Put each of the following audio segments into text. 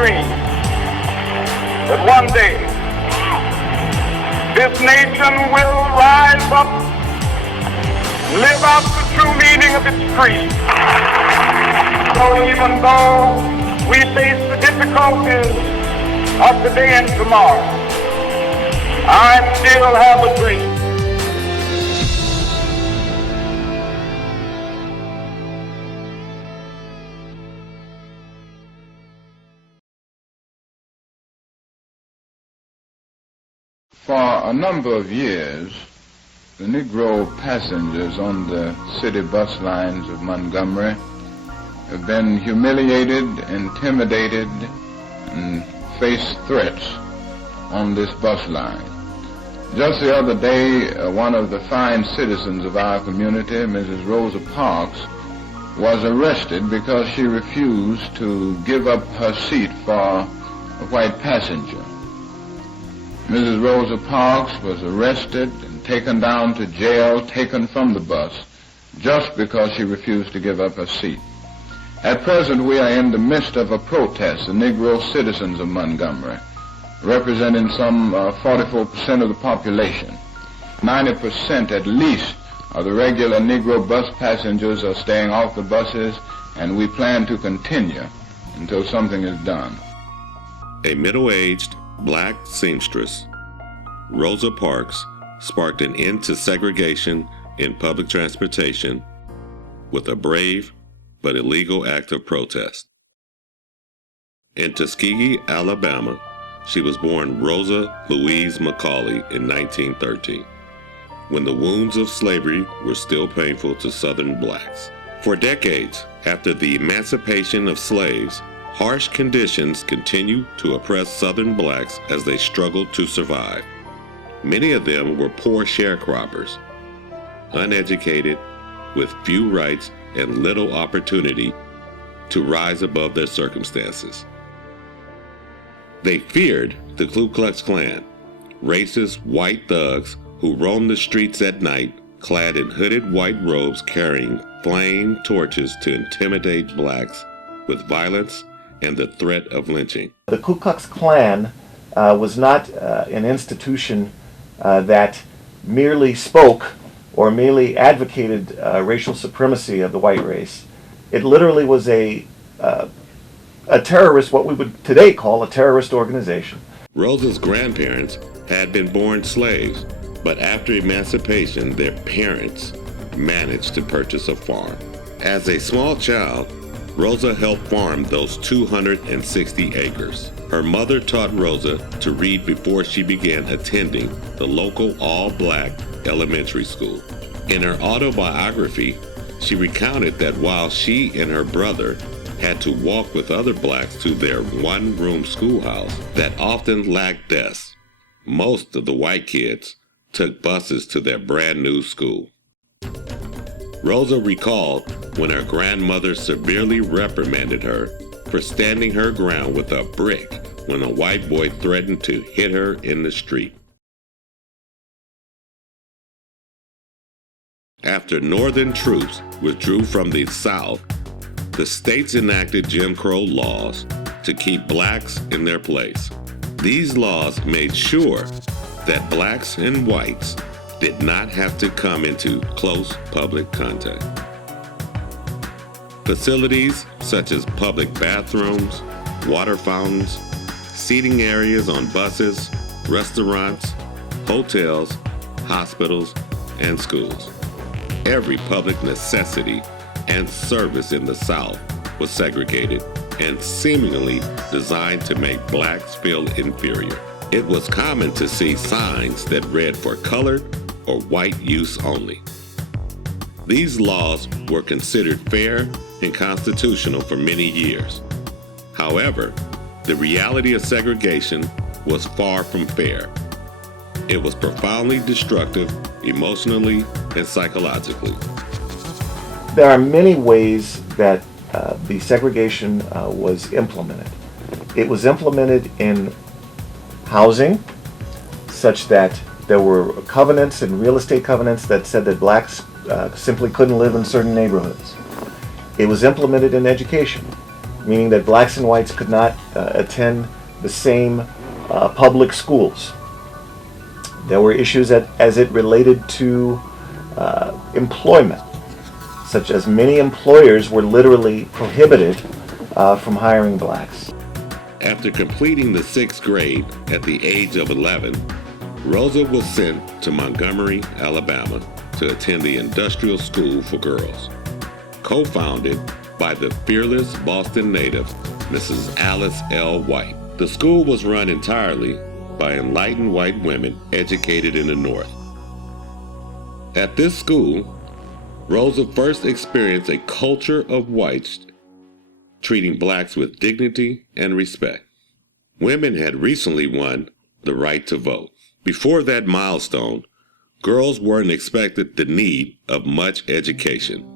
dream that one day this nation will rise up, live out the true meaning of its creed. So even though we face the difficulties of today and tomorrow, I still have a dream. For a number of years, the Negro passengers on the city bus lines of Montgomery have been humiliated, intimidated, and faced threats on this bus line. Just the other day, one of the fine citizens of our community, Mrs. Rosa Parks, was arrested because she refused to give up her seat for a white passenger. Mrs. Rosa Parks was arrested and taken down to jail, taken from the bus, just because she refused to give up her seat. At present, we are in the midst of a protest, the Negro citizens of Montgomery, representing some 44% of the population. 90% at least of the regular Negro bus passengers are staying off the buses, and we plan to continue until something is done. A middle-aged black seamstress, Rosa Parks, sparked an end to segregation in public transportation with a brave but illegal act of protest. In Tuskegee, Alabama, she was born Rosa Louise Macaulay in 1913, when the wounds of slavery were still painful to Southern blacks. For decades after the emancipation of slaves, harsh conditions continued to oppress Southern blacks as they struggled to survive. Many of them were poor sharecroppers, uneducated, with few rights and little opportunity to rise above their circumstances. They feared the Ku Klux Klan, racist white thugs who roamed the streets at night, clad in hooded white robes carrying flame torches to intimidate blacks with violence and the threat of lynching. The Ku Klux Klan was not an institution that merely spoke or merely advocated racial supremacy of the white race. It literally was a terrorist, what we would today call a terrorist organization. Rosa's grandparents had been born slaves, but after emancipation, their parents managed to purchase a farm. As a small child, Rosa helped farm those 260 acres. Her mother taught Rosa to read before she began attending the local all-black elementary school. In her autobiography, she recounted that while she and her brother had to walk with other blacks to their one-room schoolhouse that often lacked desks, most of the white kids took buses to their brand-new school. Rosa recalled when her grandmother severely reprimanded her for standing her ground with a brick when a white boy threatened to hit her in the street. After Northern troops withdrew from the South, the states enacted Jim Crow laws to keep blacks in their place. These laws made sure that blacks and whites did not have to come into close public contact. Facilities such as public bathrooms, water fountains, seating areas on buses, restaurants, hotels, hospitals, and schools. Every public necessity and service in the South was segregated and seemingly designed to make blacks feel inferior. It was common to see signs that read for colored or white use only. These laws were considered fair and constitutional for many years. However, the reality of segregation was far from fair. It was profoundly destructive emotionally and psychologically. There are many ways that the segregation was implemented. It was implemented in housing, such that there were covenants and real estate covenants that said that blacks simply couldn't live in certain neighborhoods. It was implemented in education. meaning that blacks and whites could not attend the same public schools. There were issues as it related to employment, such as many employers were literally prohibited from hiring blacks. After completing the 6th grade at the age of 11, Rosa was sent to Montgomery, Alabama, to attend the Industrial School for Girls, co-founded by the fearless Boston native, Mrs. Alice L. White. The school was run entirely by enlightened white women educated in the North. At this school, Rosa first experienced a culture of whites treating blacks with dignity and respect. Women had recently won the right to vote. Before that milestone, girls weren't expected the need of much education.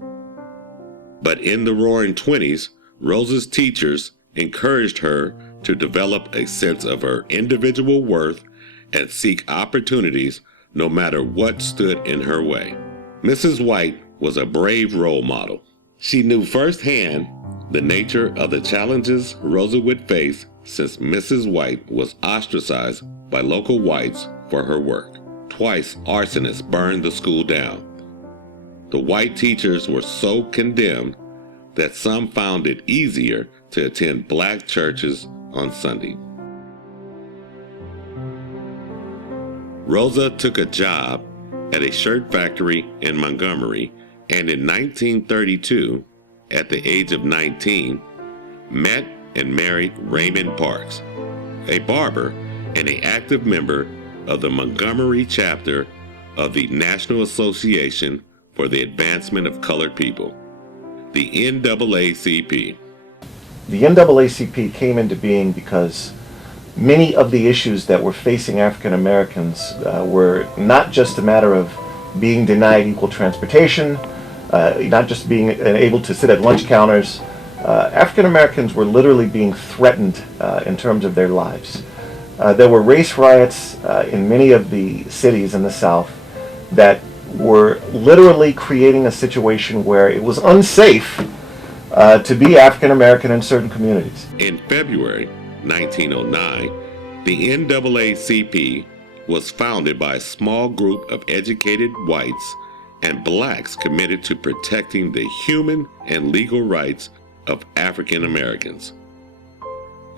But in the Roaring '20s, Rosa's teachers encouraged her to develop a sense of her individual worth and seek opportunities no matter what stood in her way. Mrs. White was a brave role model. She knew firsthand the nature of the challenges Rosa would face since Mrs. White was ostracized by local whites for her work. Twice, arsonists burned the school down. The white teachers were so condemned that some found it easier to attend black churches on Sunday. Rosa took a job at a shirt factory in Montgomery, and in 1932, at the age of 19, met and married Raymond Parks, a barber and an active member of the Montgomery chapter of the National Association for the Advancement of Colored People, the NAACP. The NAACP came into being because many of the issues that were facing African Americans were not just a matter of being denied equal transportation, not just being able to sit at lunch counters. African Americans were literally being threatened in terms of their lives. There were race riots in many of the cities in the South that were literally creating a situation where it was unsafe to be African American in certain communities. In February 1909, the NAACP was founded by a small group of educated whites and blacks committed to protecting the human and legal rights of African Americans.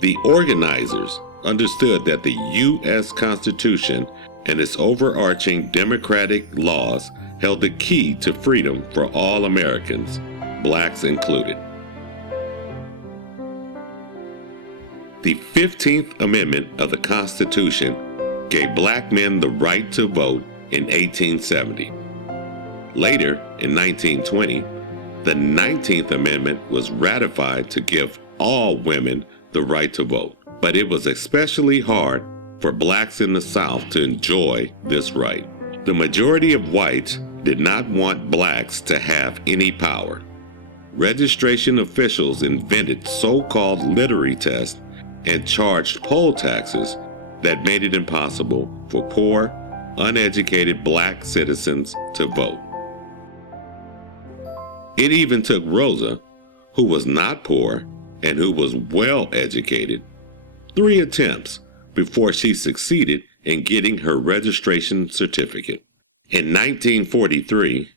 The organizers understood that the U.S. Constitution and its overarching democratic laws held the key to freedom for all Americans, blacks included. The 15th Amendment of the Constitution gave black men the right to vote in 1870. Later, in 1920, the 19th Amendment was ratified to give all women the right to vote, but it was especially hard for blacks in the South to enjoy this right. The majority of whites did not want blacks to have any power. Registration officials invented so-called literary tests and charged poll taxes that made it impossible for poor, uneducated black citizens to vote. It even took Rosa, who was not poor and who was well educated, 3 attempts before she succeeded in getting her registration certificate. In 1943,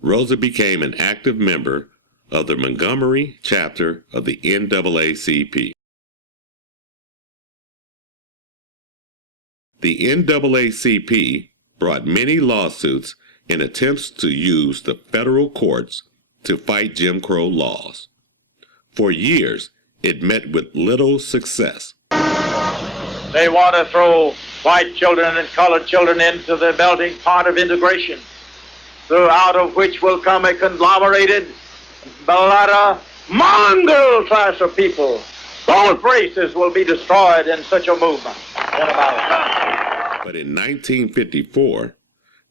Rosa became an active member of the Montgomery chapter of the NAACP. The NAACP brought many lawsuits in attempts to use the federal courts to fight Jim Crow laws. For years, it met with little success. They want to throw white children and colored children into the melting pot of integration, out of which will come a conglomerated, mulatto, mongrel class of people. Both races will be destroyed in such a movement in about time. But in 1954,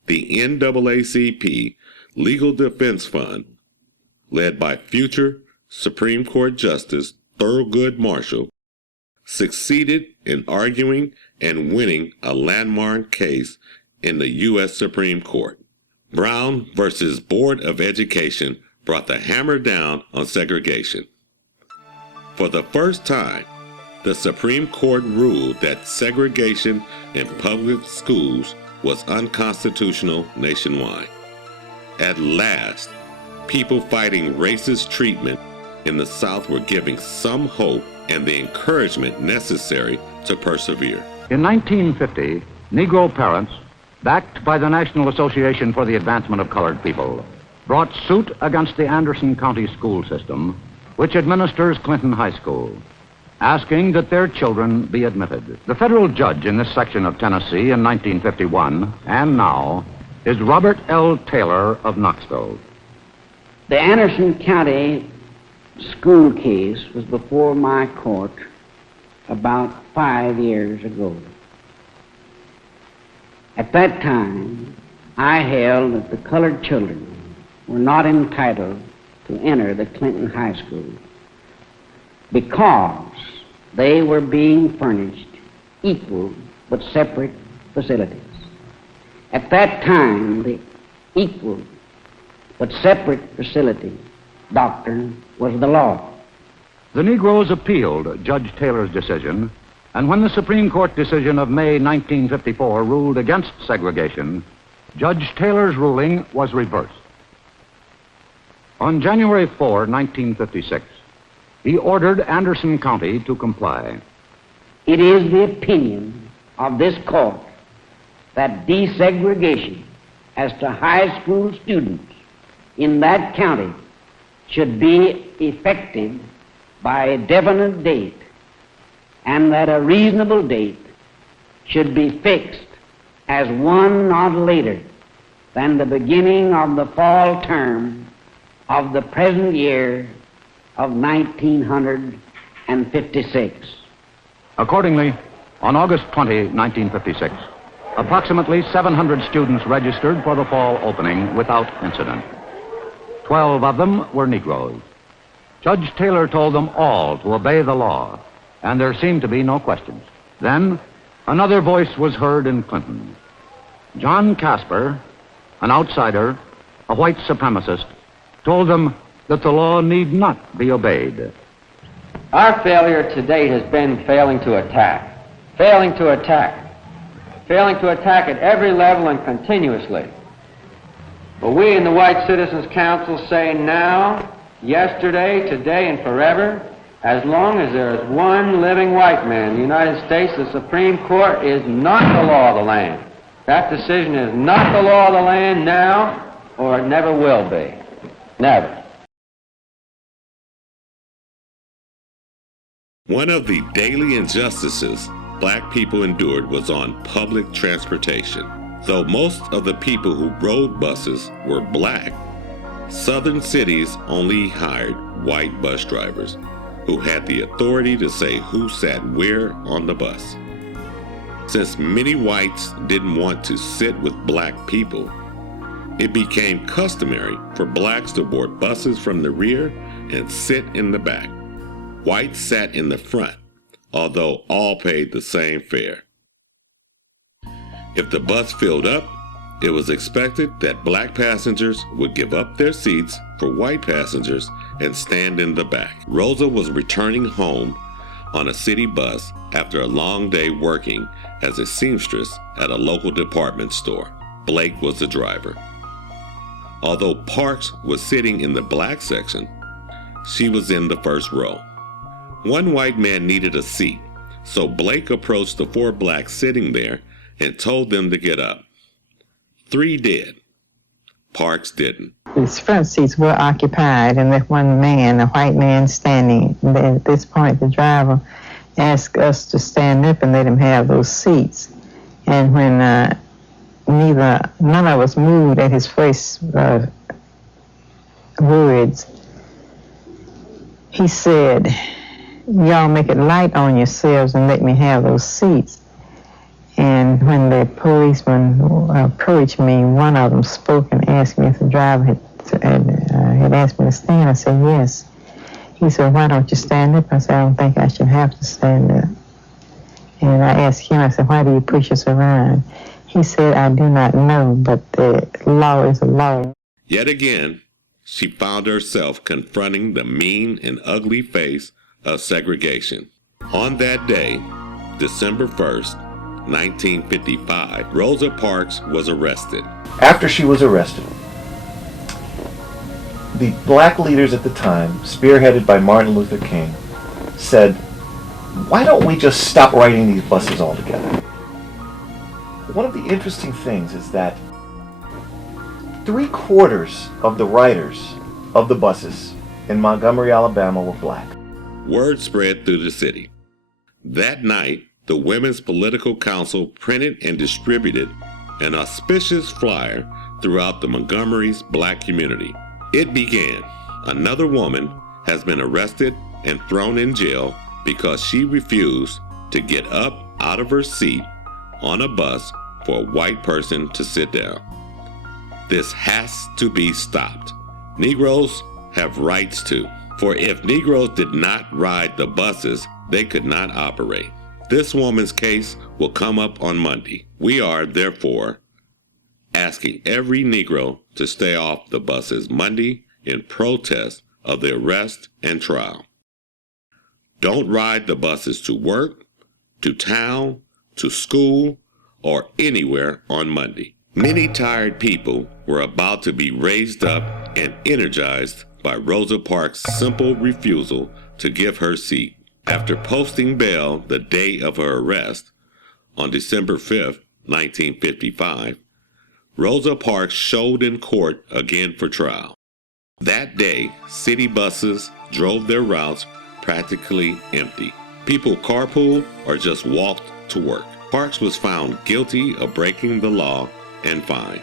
the NAACP Legal Defense Fund, led by future Supreme Court Justice Thurgood Marshall, succeeded in arguing and winning a landmark case in the U.S. Supreme Court. Brown versus Board of Education brought the hammer down on segregation. For the first time, the Supreme Court ruled that segregation in public schools was unconstitutional nationwide. At last, people fighting racist treatment in the South were giving some hope and the encouragement necessary to persevere. In 1950, Negro parents, backed by the National Association for the Advancement of Colored People, brought suit against the Anderson County school system, which administers Clinton High School, asking that their children be admitted. The federal judge in this section of Tennessee in 1951 and now is Robert L. Taylor of Knoxville. The Anderson County school case was before my court about 5 years ago. At that time, I held that the colored children were not entitled to enter the Clinton High School because they were being furnished equal but separate facilities. At that time, the equal but separate facility doctrine was the law. The Negroes appealed Judge Taylor's decision, and when the Supreme Court decision of May 1954 ruled against segregation, Judge Taylor's ruling was reversed. On January 4, 1956, he ordered Anderson County to comply. It is the opinion of this court that desegregation as to high school students in that county should be effected by a definite date, and that a reasonable date should be fixed as one not later than the beginning of the fall term of the present year of 1956. Accordingly, on August 20, 1956, approximately 700 students registered for the fall opening without incident. 12 of them were Negroes. Judge Taylor told them all to obey the law, and there seemed to be no questions. Then, another voice was heard in Clinton. John Casper, an outsider, a white supremacist, told them that the law need not be obeyed. Our failure to date has been failing to attack at every level and continuously. But we in the White Citizens Council say now, yesterday, today, and forever, as long as there is one living white man in the United States, the Supreme Court is not the law of the land. That decision is not the law of the land now, or it never will be. Never. One of the daily injustices black people endured was on public transportation. Though most of the people who rode buses were black, southern cities only hired white bus drivers who had the authority to say who sat where on the bus. Since many whites didn't want to sit with black people, it became customary for blacks to board buses from the rear and sit in the back. Whites sat in the front, although all paid the same fare. If the bus filled up, it was expected that black passengers would give up their seats for white passengers and stand in the back. Rosa was returning home on a city bus after a long day working as a seamstress at a local department store. Blake was the driver. Although Parks was sitting in the black section, she was in the first row. One white man needed a seat, so Blake approached the 4 blacks sitting there and told them to get up. 3 did. Parks didn't. His front seats were occupied, and with one man, a white man, standing. At this point, the driver asked us to stand up and let him have those seats. And when none of us moved at his first words, he said, "Y'all make it light on yourselves and let me have those seats." And when the policeman approached me, one of them spoke and asked me if the driver had asked me to stand. I said, yes. He said, "Why don't you stand up?" I said, "I don't think I should have to stand up." And I asked him, I said, "Why do you push us around?" He said, "I do not know, but the law is a law." Yet again, she found herself confronting the mean and ugly face of segregation. On that day, December 1st, 1955, Rosa Parks was arrested. After she was arrested, the black leaders at the time, spearheaded by Martin Luther King, said, why don't we just stop riding these buses altogether? One of the interesting things is that 3/4 of the riders of the buses in Montgomery, Alabama were black. Word spread through the city. That night, the Women's Political Council printed and distributed an auspicious flyer throughout the Montgomery's black community. It began, another woman has been arrested and thrown in jail because she refused to get up out of her seat on a bus for a white person to sit down. This has to be stopped. Negroes have rights too, for if Negroes did not ride the buses, they could not operate. This woman's case will come up on Monday. We are, therefore, asking every Negro to stay off the buses Monday in protest of the arrest and trial. Don't ride the buses to work, to town, to school, or anywhere on Monday. Many tired people were about to be raised up and energized by Rosa Parks' simple refusal to give her seat. After posting bail the day of her arrest, on December 5th, 1955, Rosa Parks showed in court again for trial. That day, city buses drove their routes practically empty. People carpooled or just walked to work. Parks was found guilty of breaking the law and fined.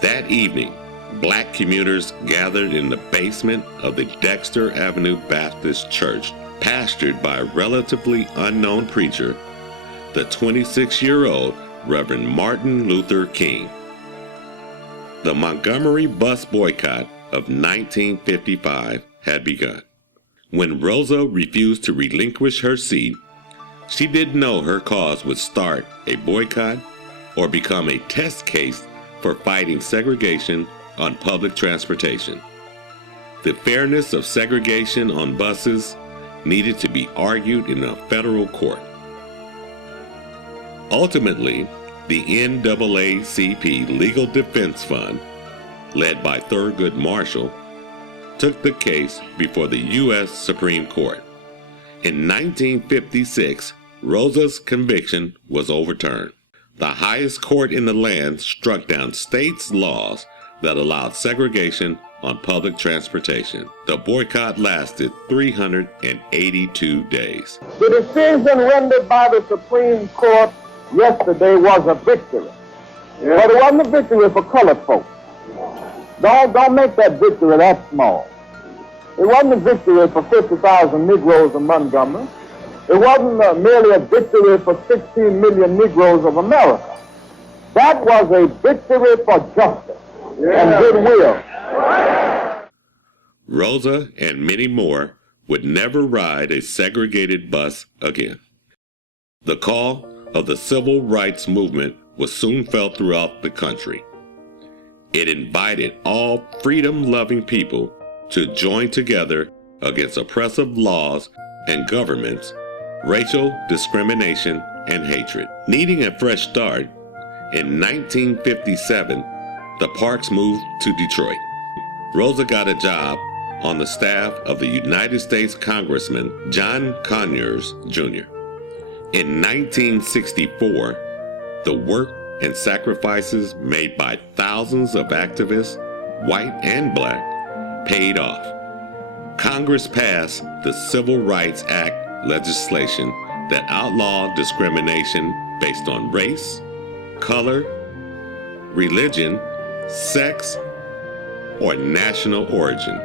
That evening, black commuters gathered in the basement of the Dexter Avenue Baptist Church, pastored by a relatively unknown preacher, the 26-year-old Reverend Martin Luther King. The Montgomery bus boycott of 1955 had begun. When Rosa refused to relinquish her seat, she didn't know her cause would start a boycott or become a test case for fighting segregation on public transportation. The fairness of segregation on buses needed to be argued in a federal court. Ultimately, the NAACP Legal Defense Fund, led by Thurgood Marshall, took the case before the U.S. Supreme Court. In 1956, Rosa's conviction was overturned. The highest court in the land struck down states' laws that allowed segregation on public transportation. The boycott lasted 382 days. The decision rendered by the Supreme Court yesterday was a victory. But it wasn't a victory for colored folks. Don't make that victory that small. It wasn't a victory for 50,000 Negroes in Montgomery. It wasn't merely a victory for 16 million Negroes of America. That was a victory for justice and goodwill. Rosa and many more would never ride a segregated bus again. The call of the civil rights movement was soon felt throughout the country. It invited all freedom-loving people to join together against oppressive laws and governments, racial discrimination, and hatred. Needing a fresh start, in 1957, the Parks moved to Detroit. Rosa got a job on the staff of the United States Congressman John Conyers, Jr. In 1964, the work and sacrifices made by thousands of activists, white and black, paid off. Congress passed the Civil Rights Act legislation that outlawed discrimination based on race, color, religion, sex, or national origin.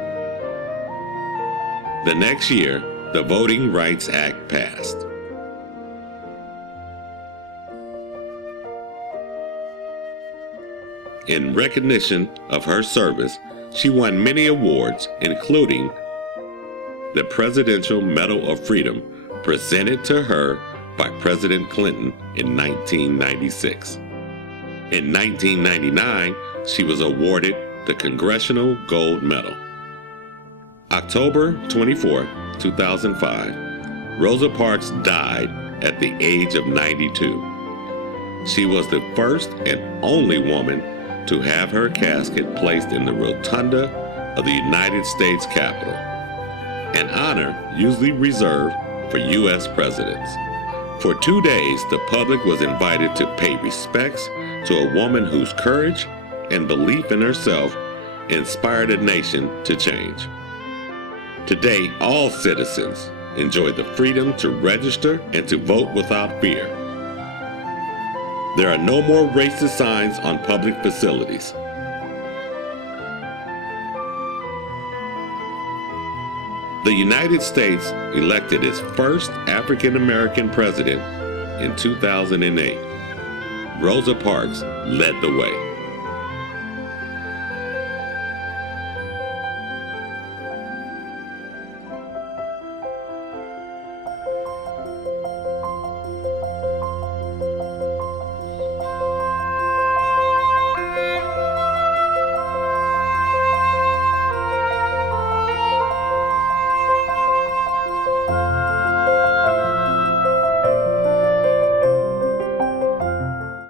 The next year, the Voting Rights Act passed. In recognition of her service, she won many awards, including the Presidential Medal of Freedom presented to her by President Clinton in 1996. In 1999, she was awarded the Congressional Gold Medal. October 24, 2005, Rosa Parks died at the age of 92. She was the first and only woman to have her casket placed in the rotunda of the United States Capitol, an honor usually reserved for U.S. presidents. For 2 days, the public was invited to pay respects to a woman whose courage and belief in herself inspired a nation to change. Today, all citizens enjoy the freedom to register and to vote without fear. There are no more racist signs on public facilities. The United States elected its first African American president in 2008. Rosa Parks led the way.